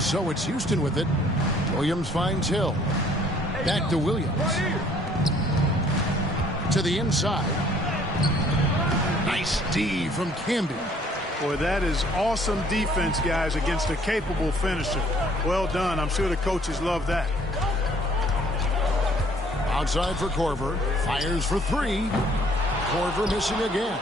And so it's Houston with it. Williams finds Hill. Back to Williams. To the inside. Nice D from Camby. Boy, that is awesome defense, guys, against a capable finisher. Well done. I'm sure the coaches love that. Outside for Korver. Fires for three. Korver missing again.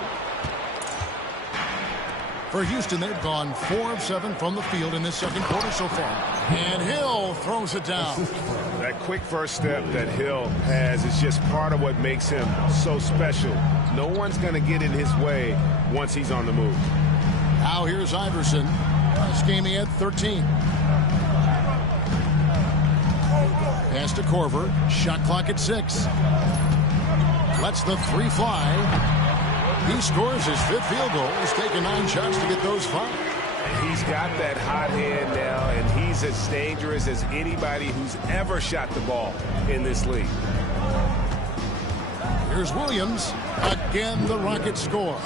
For Houston, they've gone 4 of 7 from the field in this second quarter so far. And Hill throws it down. That quick first step that Hill has is just part of what makes him so special. No one's going to get in his way once he's on the move. Now here's Iverson. This game he had 13. Pass to Korver. Shot clock at 6. Lets the three fly. He scores his 5th field goal. He's taken 9 shots to get those 5. He's got that hot hand now, and he's as dangerous as anybody who's ever shot the ball in this league. Here's Williams. Again, the Rockets score.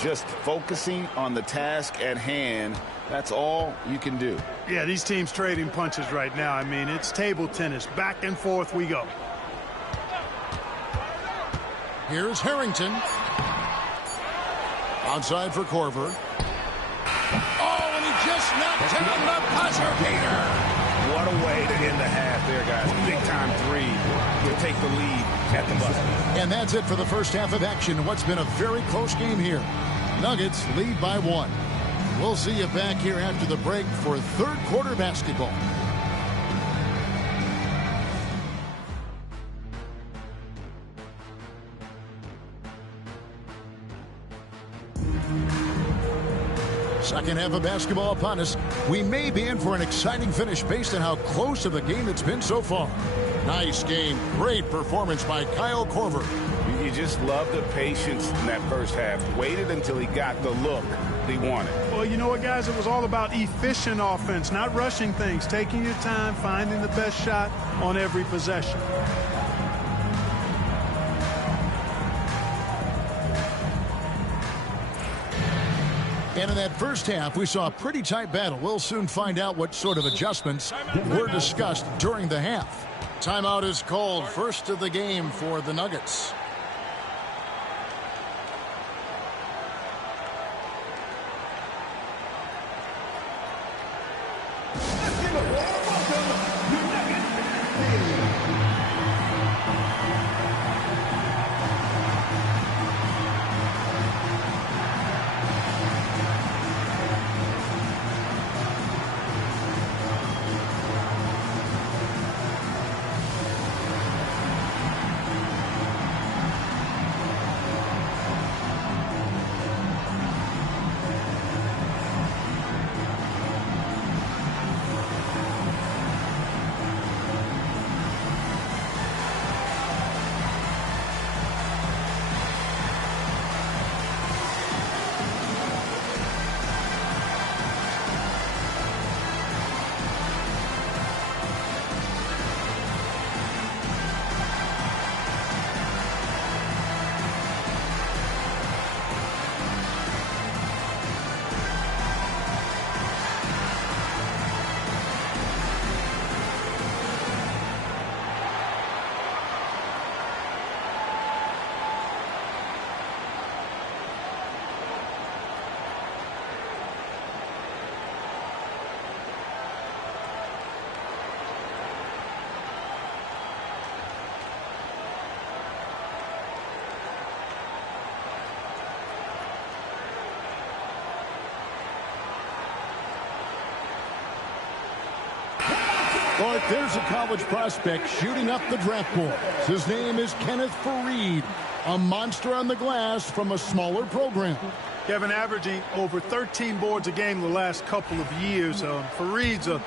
Just focusing on the task at hand, that's all you can do. Yeah, these teams trading punches right now. I mean, it's table tennis. Back and forth we go. Here's Harrington. Outside for Korver. Oh, and he just knocked down the buzzer beater. What a way to end the half there, guys. Big-time 3 to take the lead at the buzzer. And that's it for the first half of action. What's been a very close game here. Nuggets lead by 1. We'll see you back here after the break for third quarter basketball. Second half of basketball upon us. We may be in for an exciting finish based on how close of a game it's been so far. Nice game. Great performance by Kyle Korver. You just love the patience in that first half. Waited until he got the look he wanted. Well, you know what, guys? It was all about efficient offense, not rushing things, taking your time, finding the best shot on every possession. And in that first half, we saw a pretty tight battle. We'll soon find out what sort of adjustments were discussed during the half. Timeout is called. First of the game for the Nuggets. But there's a college prospect shooting up the draft board. His name is Kenneth Faried, a monster on the glass from a smaller program. Kevin averaging over 13 boards a game the last couple of years. Faried's a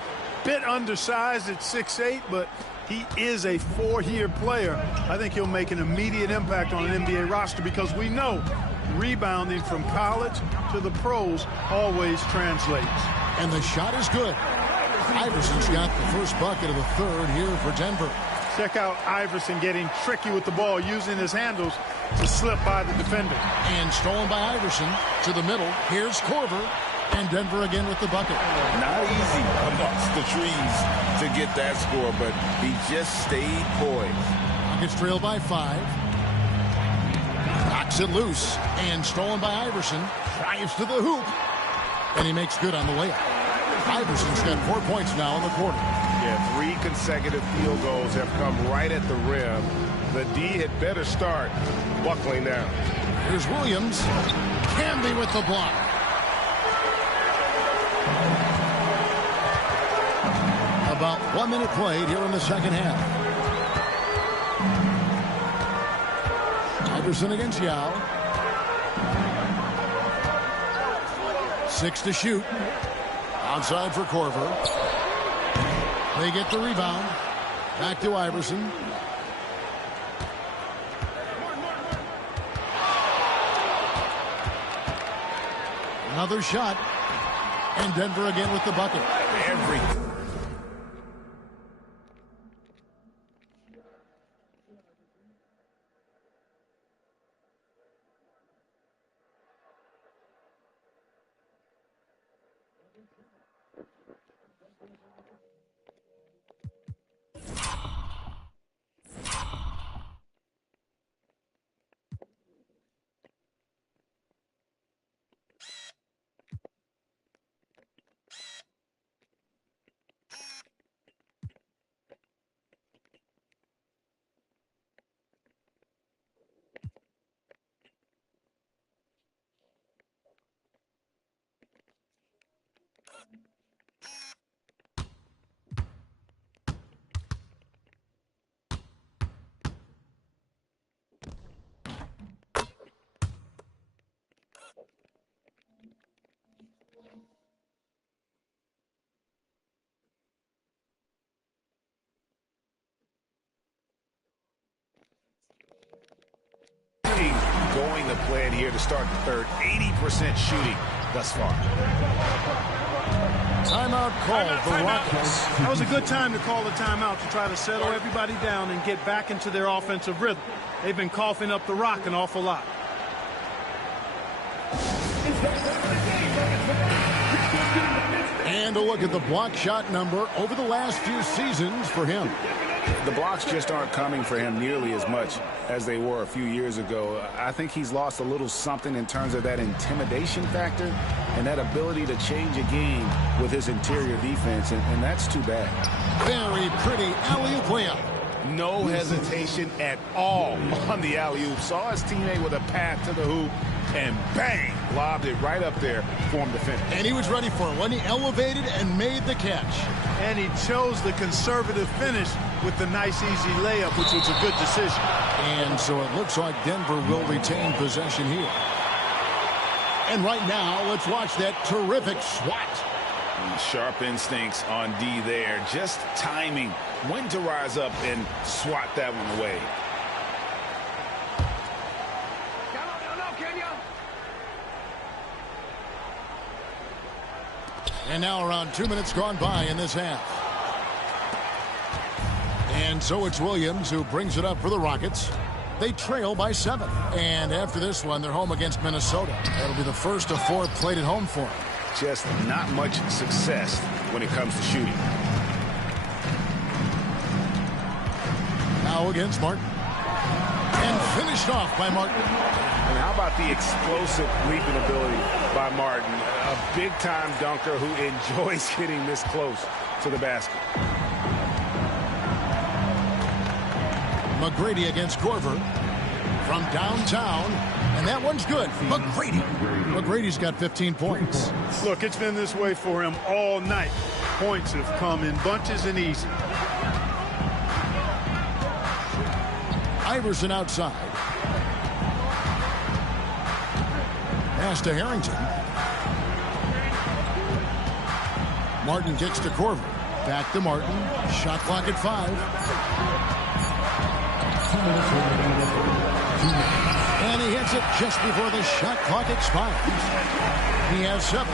bit undersized at 6'8", but he is a 4-year player. I think he'll make an immediate impact on an NBA roster because we know rebounding from college to the pros always translates. And the shot is good. Iverson's got the first bucket of the third here for Denver. Check out Iverson getting tricky with the ball, using his handles to slip by the defender. And stolen by Iverson to the middle. Here's Korver. And Denver again with the bucket. Not easy amongst the trees to get that score, but he just stayed poised. Nuggets trail by 5. Knocks it loose. And stolen by Iverson. Drives to the hoop. And he makes good on the layup. Iverson's got 4 points now in the quarter. Yeah, 3 consecutive field goals have come right at the rim. The D had better start buckling down. Here's Williams. Camby with the block. About 1 minute played here in the second half. Iverson against Yao. 6 to shoot. Outside for Korver. They get the rebound. Back to Iverson. Another shot. And Denver again with the bucket. Everything. Going to plan here to start the third. 80% shooting thus far. Timeout called the Rockets. That was a good time to call the timeout to try to settle everybody down and get back into their offensive rhythm. They've been coughing up the rock an awful lot. And a look at the block shot number over the last few seasons for him. The blocks just aren't coming for him nearly as much as they were a few years ago. I think he's lost a little something in terms of that intimidation factor and that ability to change a game with his interior defense, and that's too bad. Very pretty alley-oop layup. No hesitation at all on the alley-oop. Saw his teammate with a path to the hoop, and bang, lobbed it right up there for him to finish. And he was ready for it when he elevated and made the catch. And he chose the conservative finish with the nice, easy layup, which was a good decision. And so it looks like Denver will retain possession here. And right now, let's watch that terrific swat. Sharp instincts on D there. Just timing when to rise up and swat that one away. And now around 2 minutes gone by in this half. And so it's Williams who brings it up for the Rockets. They trail by 7. And after this one, they're home against Minnesota. That'll be the first of 4 played at home for them. Just not much success when it comes to shooting. Now against Martin. And finished off by Martin. And how about the explosive leaping ability by Martin? A big-time dunker who enjoys getting this close to the basket. McGrady against Korver from downtown. And that one's good. McGrady's got 15 points. Look, it's been this way for him all night. Points have come in bunches and easy. Iverson outside. Pass to Harrington. Martin gets to Korver. Back to Martin. Shot clock at 5. And he hits it just before the shot clock expires. He has 7.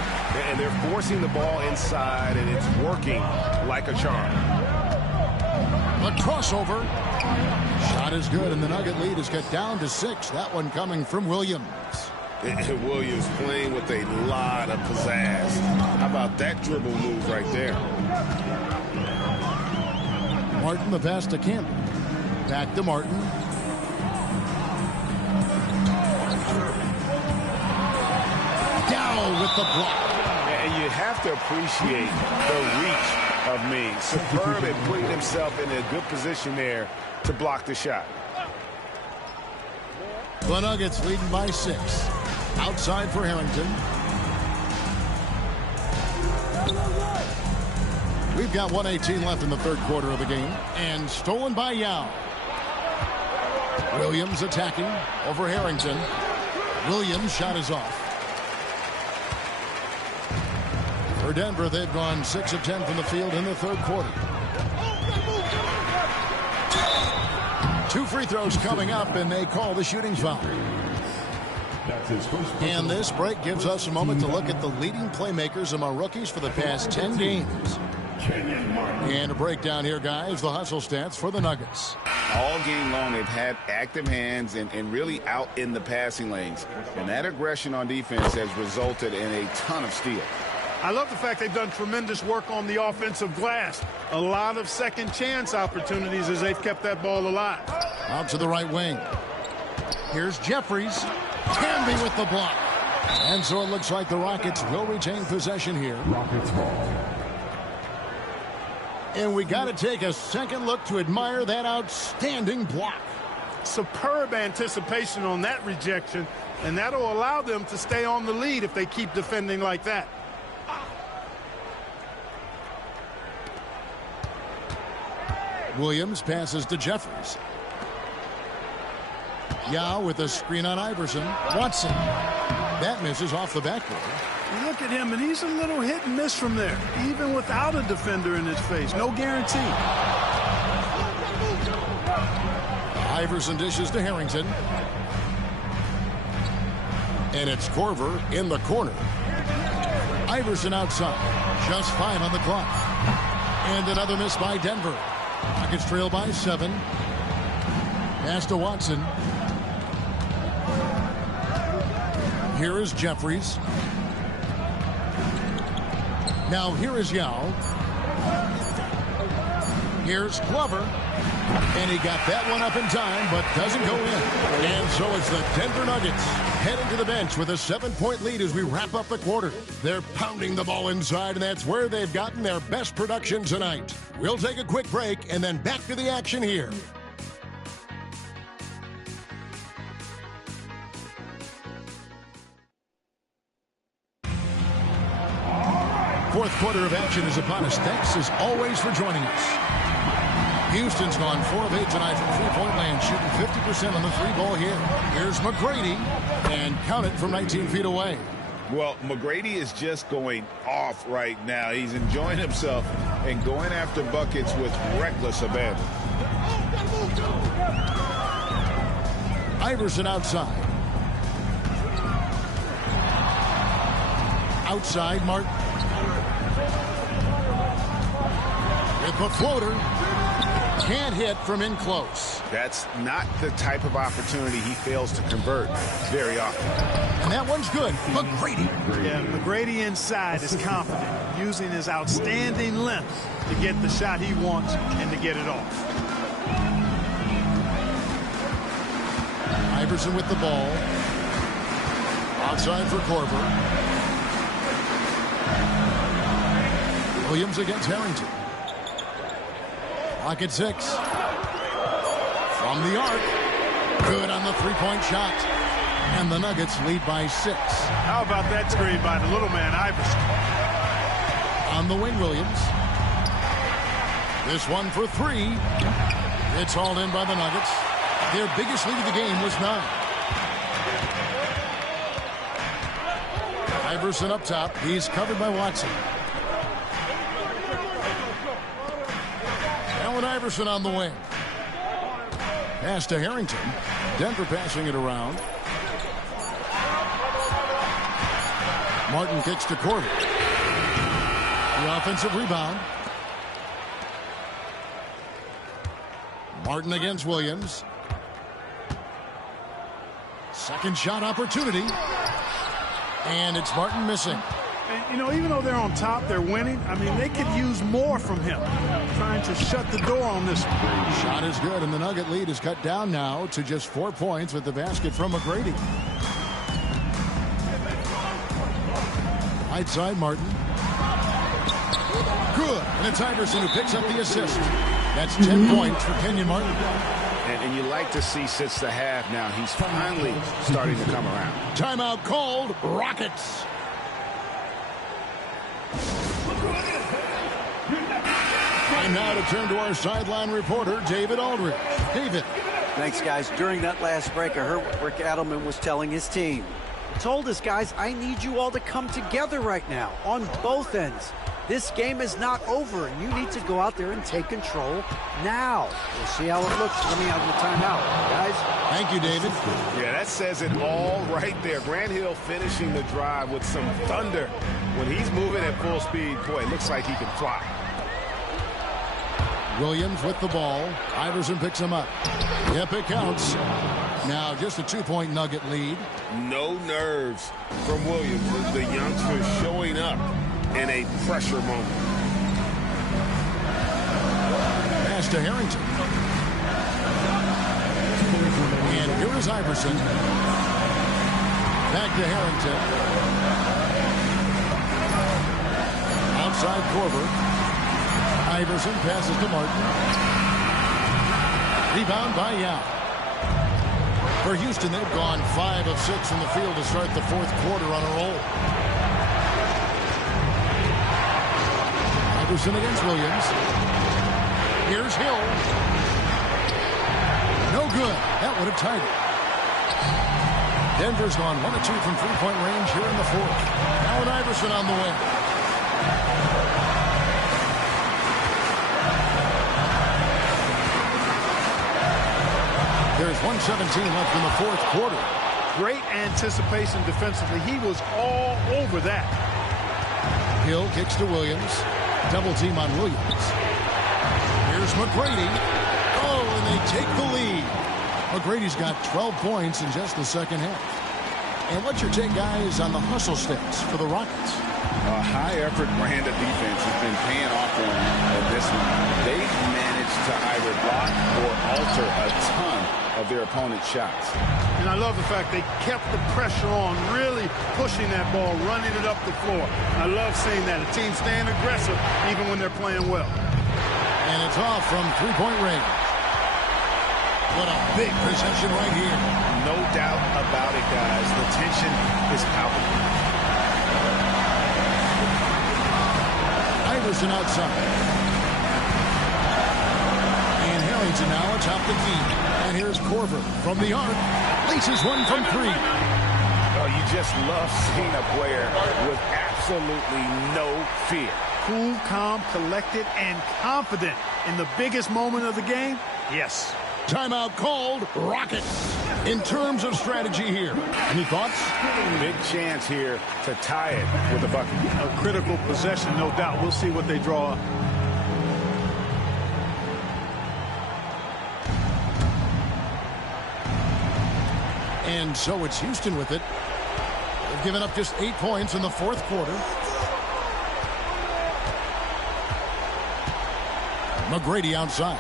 And they're forcing the ball inside, and it's working like a charm. A crossover. Shot is good, and the Nugget lead is cut down to 6. That one coming from Williams. Williams playing with a lot of pizzazz. How about that dribble move right there? Martin, the pass to Campbell. Back to Martin. Down with the block. And you have to appreciate the reach of Mings. Superb at putting himself in a good position there to block the shot. The Nuggets leading by 6. Outside for Harrington. We've got 1:18 left in the third quarter of the game. And stolen by Yao. Williams attacking over Harrington. Williams' shot is off. For Denver, they've gone 6 of 10 from the field in the third quarter. 2 free throws coming up, and they call the shooting foul. And this break gives us a moment to look at the leading playmakers among rookies for the past 10 games. And a breakdown here, guys, the hustle stats for the Nuggets. All game long, they've had active hands and really out in the passing lanes. And that aggression on defense has resulted in a ton of steals. I love the fact they've done tremendous work on the offensive glass. A lot of second chance opportunities as they've kept that ball alive. Out to the right wing. Here's Jeffries. Camby with the block. And so it looks like the Rockets will retain possession here. Rockets ball. And we got to take a second look to admire that outstanding block. Superb anticipation on that rejection, and that'll allow them to stay on the lead if they keep defending like that. Williams passes to Jeffries. Yao with a screen on Iverson. Watson. That misses off the backboard. You look at him, and he's a little hit and miss from there, even without a defender in his face. No guarantee. Iverson dishes to Harrington. And it's Korver in the corner. Iverson outside. Just 5 on the clock. And another miss by Denver. Rockets trail by 7. Pass to Watson. Here is Jeffries. Now here is Yao. Here's Glover. And he got that one up in time, but doesn't go in. And so it's the Denver Nuggets heading to the bench with a 7-point lead as we wrap up the quarter. They're pounding the ball inside, and that's where they've gotten their best production tonight. We'll take a quick break and then back to the action here. Fourth quarter of action is upon us. Thanks as always for joining us. Houston's gone 4 of 8 tonight from three-point land, shooting 50% on the 3-ball here. Here's McGrady, and count it from 19 feet away. Well, McGrady is just going off right now. He's enjoying himself and going after buckets with reckless abandon. Iverson outside. Outside, Martin. With the floater. Can't hit from in close. That's not the type of opportunity he fails to convert very often. And that one's good. McGrady. Yeah, McGrady inside is confident, using his outstanding length to get the shot he wants and to get it off. Iverson with the ball. Outside for Korver. Williams against Harrington. Clock at 6. From the arc. Good on the three-point shot. And the Nuggets lead by 6. How about that screen by the little man, Iverson? On the wing, Williams. This one for 3. It's hauled in by the Nuggets. Their biggest lead of the game was 9. Iverson up top. He's covered by Watson. Allen Iverson on the wing. Pass to Harrington. Denver passing it around. Martin kicks to Korver. The offensive rebound. Martin against Williams. Second shot opportunity. And it's Martin missing. And, you know, even though they're on top, they're winning. I mean, they could use more from him. Trying to shut the door on this one. Shot is good, and the Nugget lead is cut down now to just 4 points with the basket from McGrady. Right side, Martin. Good. And it's Iverson who picks up the assist. That's 10 points for Kenyon Martin. And you like to see since the half now, he's finally starting to come around. Timeout called. Rockets. And now to turn to our sideline reporter, David Aldridge. David. Thanks, guys. During that last break, I heard what Rick Adelman was telling his team. He told us, guys, I need you all to come together right now on both ends. This game is not over, and you need to go out there and take control now. We'll see how it looks coming out of the timeout, guys. Thank you, David. Yeah, that says it all right there. Grant Hill finishing the drive with some thunder. When he's moving at full speed, boy, it looks like he can fly. Williams with the ball. Iverson picks him up. Yep, it counts. Now just a 2-point Nugget lead. No nerves from Williams. The youngster showing up in a pressure moment. Pass to Harrington. And here is Iverson. Back to Harrington. Outside Korver. Iverson passes to Martin. Rebound by Yao. For Houston, they've gone 5 of 6 from the field to start the fourth quarter on a roll. Iverson against Williams. Here's Hill. No good. That would have tied it. Denver's gone 1 of 2 from three-point range here in the fourth. Now with Iverson on the wing. There's 1:17 left in the fourth quarter. Great anticipation defensively. He was all over that. Hill kicks to Williams. Double team on Williams. Here's McGrady. Oh, and they take the lead. McGrady's got 12 points in just the second half. And what's your take, guys, on the hustle stats for the Rockets? A high-effort brand of defense has been paying off for them at this one. They've managed to either block or alter a ton of their opponent's shots. And I love the fact they kept the pressure on, really pushing that ball, running it up the floor. I love seeing that. A team staying aggressive even when they're playing well. And it's off from three-point range. What a big possession right here. No doubt about it, guys. The tension is palpable. Iverson outside. And Harrington now atop the key. And here's Korver from the arc. Laces one from 3. Oh, you just love seeing a player with absolutely no fear. Cool, calm, collected, and confident in the biggest moment of the game. Yes. Timeout called. Rockets. In terms of strategy here, any thoughts? Big chance here to tie it with a bucket. A critical possession, no doubt. We'll see what they draw up. And so it's Houston with it. They've given up just 8 points in the fourth quarter. McGrady outside.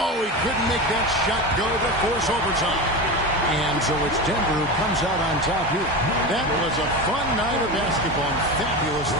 Oh, he couldn't make that shot go to force overtime. And so it's Denver who comes out on top here. That was a fun night of basketball. Fabulous.